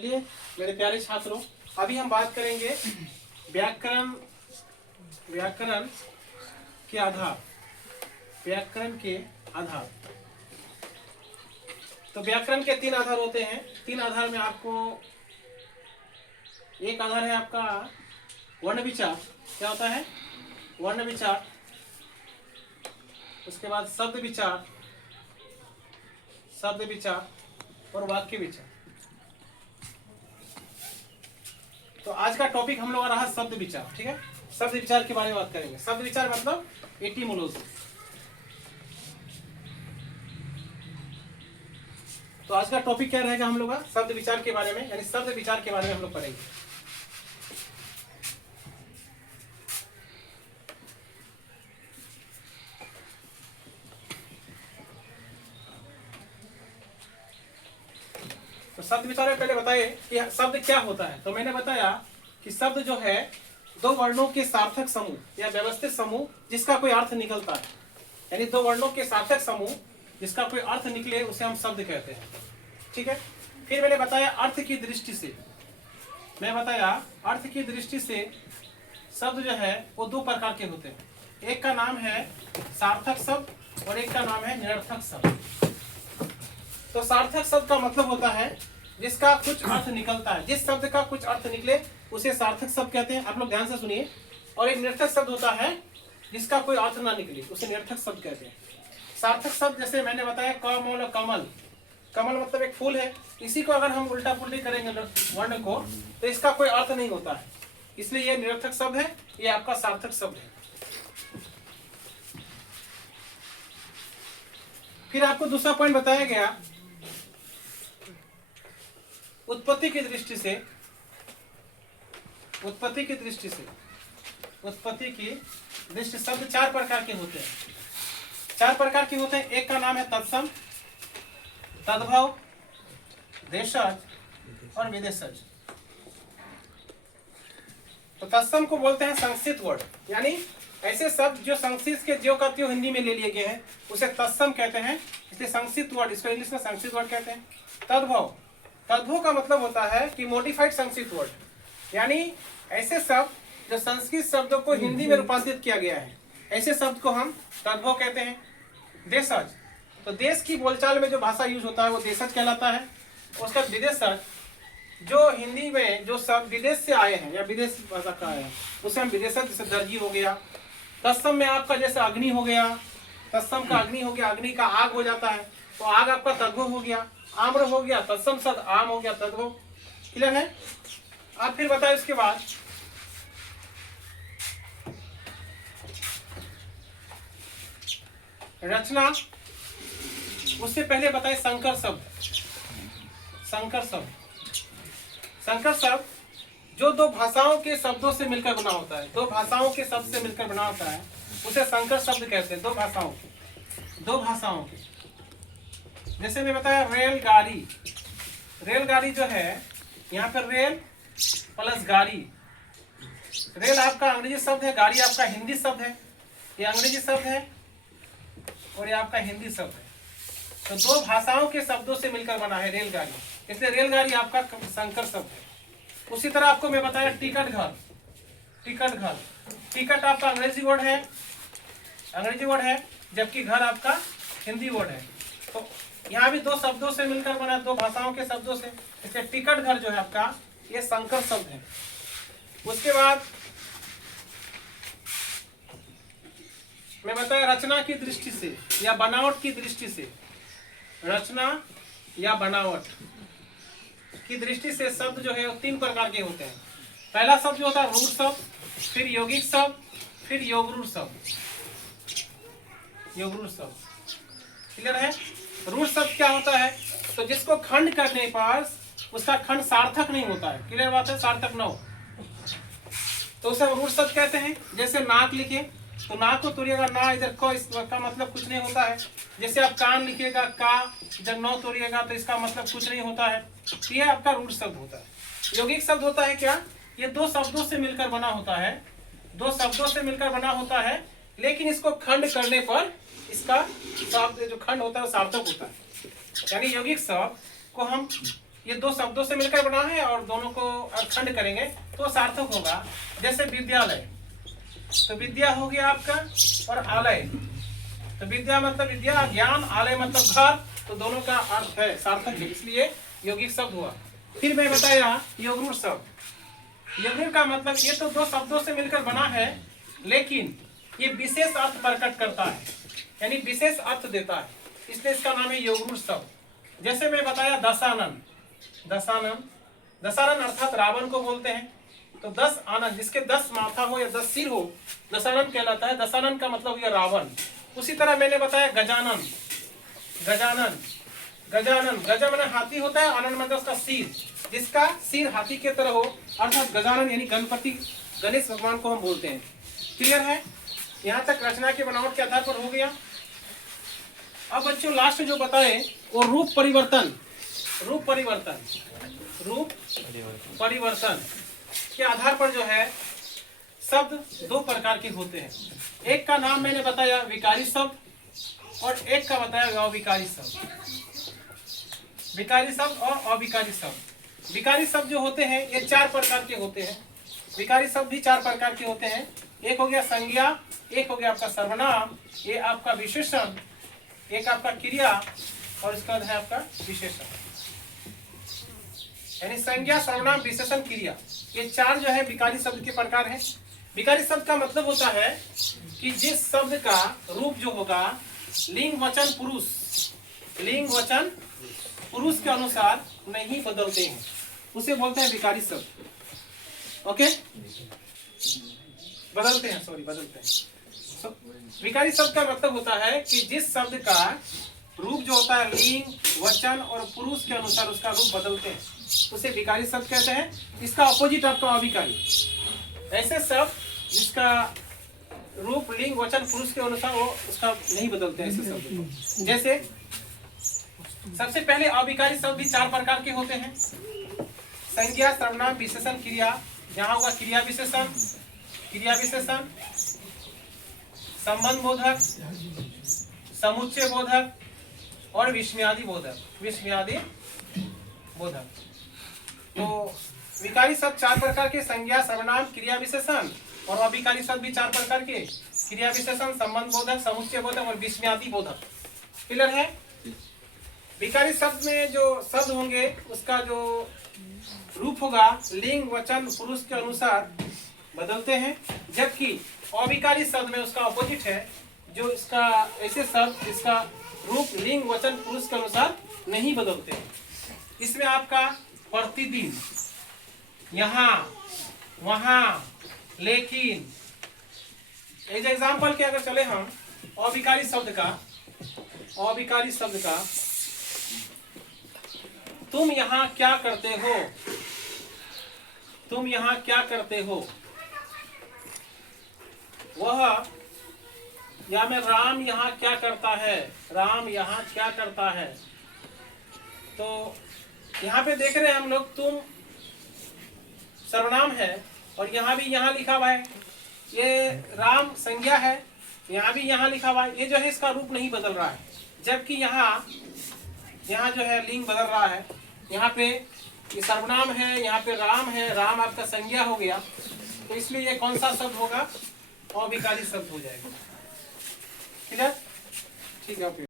चलिए मेरे प्यारे छात्रों, अभी हम बात करेंगे व्याकरण व्याकरण के आधार। व्याकरण के आधार, तो व्याकरण के 3 आधार होते हैं। 3 आधार में आपको एक आधार है आपका वर्ण विचार। क्या होता है? वर्ण विचार। उसके बाद शब्द विचार और वाक्य विचार। तो आज का टॉपिक हम लोग आ रहा शब्द विचार। ठीक है, शब्द विचार के बारे में बात करेंगे। शब्द विचार मतलब एटिमोलॉजी। तो आज का टॉपिक क्या रहेगा हम लोग का? शब्द विचार के बारे में, यानी शब्द विचार के बारे में हम लोग पढ़ेंगे। तो शब्द विचार में पहले बताइए कि शब्द क्या होता है। तो मैंने बताया कि शब्द जो है 2 वर्णों के सार्थक समूह या व्यवस्थित समूह जिसका कोई अर्थ निकलता है। यानी 2 वर्णों के सार्थक समूह जिसका कोई अर्थ निकले उसे हम शब्द कहते हैं। ठीक है, फिर मैंने बताया अर्थ की दृष्टि से। अर्थ की दृष्टि से शब्द जो है वो 2 प्रकार के होते हैं। एक का नाम है सार्थक शब्द और एक का नाम है निरर्थक शब्द। तो सार्थक शब्द का मतलब होता है जिसका कुछ अर्थ निकलता है। जिस शब्द का कुछ अर्थ निकले उसे सार्थक शब्द कहते हैं। आप लोग ध्यान से सुनिए। और एक निरर्थक शब्द होता है जिसका कोई अर्थ ना निकले, उसे निरर्थक शब्द कहते हैं। सार्थक शब्द जैसे मैंने बताया कमल और कमल। कमल मतलब एक फूल है। इसी को अगर हम उल्टा पुल्टी करेंगे वर्ण को तो इसका कोई अर्थ नहीं होता है, इसलिए यह निरर्थक शब्द है, यह आपका सार्थक शब्द है। फिर आपको दूसरा पॉइंट बताया गया उत्पत्ति की दृष्टि से। शब्द 4 प्रकार के होते हैं। एक का नाम है तत्सम, तद्भव, देशज और विदेशज। तो तत्सम को बोलते हैं संस्कृत वर्ड, यानी ऐसे शब्द जो संस्कृत के ज्यों का त्यों हिंदी में ले लिए गए हैं उसे तत्सम कहते हैं, इसलिए संस्कृत वर्ड, इसको इंग्लिश में संस्कृत वर्ड कहते हैं। तद्भव का मतलब होता है कि मॉडिफाइड संस्कृत वर्ड, यानी ऐसे शब्द जो संस्कृत शब्दों को हिंदी में रूपांतरित किया गया है, ऐसे शब्द को हम तद्भव कहते हैं। देशज, तो देश की बोलचाल में जो भाषा यूज होता है वो देशज कहलाता है। उसका विदेशज, जो हिंदी में जो शब्द विदेश से आए हैं या विदेश भाषा का आए हैं उसे हम विदेशज, जैसे दर्जी हो गया। तत्सम में आपका जैसे अग्नि हो गया, तत्सम का अग्नि हो गया, अग्नि का आग हो जाता है तो आग आपका तद्भव हो गया। आम्र हो गया, तत्सम शब्द आम हो गया, तद्भव। क्लियर है? आप फिर बताए उसके बाद रचना। उससे पहले बताए संकर शब्द जो 2 भाषाओं के शब्दों से मिलकर बना होता है। 2 भाषाओं के शब्द से मिलकर बना होता है उसे संकर शब्द कहते हैं। 2 भाषाओं के जैसे मैं बताया रेलगाड़ी जो है, यहाँ पर रेल प्लस गाड़ी। रेल आपका अंग्रेजी शब्द है, गाड़ी आपका हिंदी शब्द है। ये अंग्रेजी शब्द है और ये आपका हिंदी शब्द है। तो 2 भाषाओं के शब्दों से मिलकर बना है रेलगाड़ी, इसलिए रेलगाड़ी आपका संकर शब्द है। उसी तरह आपको मैं बताया टिकट घर। टिकट आपका अंग्रेजी वर्ड है जबकि घर आपका हिंदी वर्ड है। तो यहाँ भी 2 शब्दों से मिलकर बना, 2 भाषाओं के शब्दों से, इसलिए टिकट घर जो है आपका ये संकर शब्द है। उसके बाद मैं बताया रचना की दृष्टि से या बनावट की दृष्टि से। रचना या बनावट की दृष्टि से शब्द जो है वो 3 प्रकार के होते हैं। पहला शब्द जो होता है रूढ़ शब्द, फिर यौगिक शब्द, फिर योगरूढ़ शब्द। क्लियर है? रूढ़ शब्द क्या होता है? तो जिसको खंड करने पर उसका खंड सार्थक नहीं होता है। क्लियर बात है? सार्थक न हो तो उसे रूढ़ शब्द कहते हैं। जैसे नाक लिखे तो नाक को तोड़िएगा ना, इधर को, इसका मतलब कुछ नहीं होता है। जैसे आप कान लिखिएगा का, इधर नौ तोड़िएगा तो इसका मतलब कुछ नहीं होता है। ये आपका रूढ़ शब्द होता है। यौगिक शब्द होता है क्या? ये 2 शब्दों से मिलकर बना होता है, लेकिन इसको खंड करने पर इसका शब्द जो खंड होता है वो सार्थक होता है। यानी यौगिक शब्द को हम ये दो शब्दों से मिलकर बना है और दोनों को खंड करेंगे तो सार्थक होगा। जैसे विद्यालय, तो विद्या हो गया आपका, और आलय, तो विद्या मतलब विद्या ज्ञान, आलय मतलब घर, तो दोनों का अर्थ है सार्थक है, इसलिए यौगिक शब्द हुआ। फिर मैं बताया यौगुण शब्द। यौगुण का मतलब ये तो दो शब्दों से मिलकर बना है, लेकिन ये विशेष अर्थ प्रकट करता है, यानी विशेष अर्थ देता है, इसलिए इसका नाम है यौगुण शब्द। जैसे मैं बताया दशानन, दशानन, दशानन अर्थात रावण को बोलते हैं। तो 10 आनंद, जिसके 10 माथा हो या 10 सिर हो, दशानन कहलाता है। दशानन का मतलब हुआ रावण। उसी तरह मैंने बताया गजानन, गजानन, गजानन, गजा माने हाथी होता है, आनंद मतलब उसका सिर, जिसका सिर हाथी के तरह हो, अर्थात गजानन यानी गणपति, गणेश भगवान को हम बोलते हैं। क्लियर है? यहाँ तक रचना के बनावट के आधार पर हो गया। अब बच्चों लास्ट जो बताए वो रूप परिवर्तन, रूप परिवर्तन, रूप परिवर्तन के आधार पर जो है शब्द दो प्रकार के होते हैं। एक का नाम मैंने बताया विकारी शब्द और एक का बताया अविकारी शब्द। विकारी शब्द और अविकारी शब्द। विकारी शब्द जो होते हैं ये 4 प्रकार के होते हैं। विकारी शब्द भी 4 प्रकार के होते हैं। एक हो गया संज्ञा, एक हो गया आपका सर्वनाम, ये आपका विशेषण, एक आपका क्रिया और इसका है आपका विशेषण। यानी संज्ञा, सर्वनाम, विशेषण, क्रिया, ये 4 जो है विकारी शब्द के प्रकार हैं। विकारी शब्द का मतलब होता है कि जिस शब्द का रूप जो होगा लिंग वचन पुरुष, लिंग वचन पुरुष के अनुसार नहीं बदलते हैं, उसे बोलते हैं विकारी शब्द। ओके, बदलते हैं, सॉरी बदलते हैं। विकारी शब्द का मतलब होता है कि जिस शब्द का रूप जो होता है लिंग, वचन और पुरुष के अनुसार उसका रूप बदलते हैं, उसे विकारी शब्द कहते हैं। इसका अपोजिट आपका अविकारी। ऐसे शब्द जिसका रूप लिंग, वचन, पुरुष के अनुसार वो उसका नहीं बदलते हैं, ऐसे शब्द। जैसे सबसे पहले अविकारी शब्द भी 4 प्रकार के होते हैं। संज्ञा, सर्वनाम, विशेषण, क्रिया। यहाँ होगा क्रिया विशेषण, क्रिया विशेषण, संबंध बोधक, समुच्चय बोधक और विस्मयादि बोधक, विस्मयादि बोधक। तो विकारी शब्द 4 प्रकार के, संज्ञा, सर्वनाम, क्रिया विशेषण, और अविकारी शब्द भी 4 प्रकार के, क्रिया विशेषण, संबंध बोधक, समुच्चय बोधक और विस्मयादि बोधक। क्लियर है? विकारी शब्द में जो शब्द होंगे उसका जो रूप होगा लिंग, वचन, पुरुष के अनुसार बदलते हैं, जबकि अविकारी शब्द में उसका अपोजिट है, जो इसका ऐसे शब्द जिसका रूप लिंग, वचन, पुरुष के अनुसार नहीं बदलते हैं। इसमें आपका प्रतिदिन, यहाँ, वहाँ, लेकिन, एज एग्जाम्पल के अगर चले हम अविकारी शब्द का, अविकारी शब्द का तुम यहाँ क्या करते हो, तुम यहाँ क्या करते हो, वह, या मैं राम यहाँ क्या करता है, राम यहाँ क्या करता है। तो यहाँ पे देख रहे हैं हम लोग तुम सर्वनाम है और यहाँ भी यहाँ लिखा हुआ है, ये राम संज्ञा है, यहाँ भी यहाँ लिखा हुआ है। ये जो है इसका रूप नहीं बदल रहा है, जबकि यहाँ जो है लिंग बदल रहा है। यहाँ पे ये सर्वनाम है, यहाँ पे राम है, राम आपका संज्ञा हो गया, तो इसलिए ये कौन सा शब्द होगा? अविकारी शब्द हो जाएगा। ठीक है? ठीक है, ओके।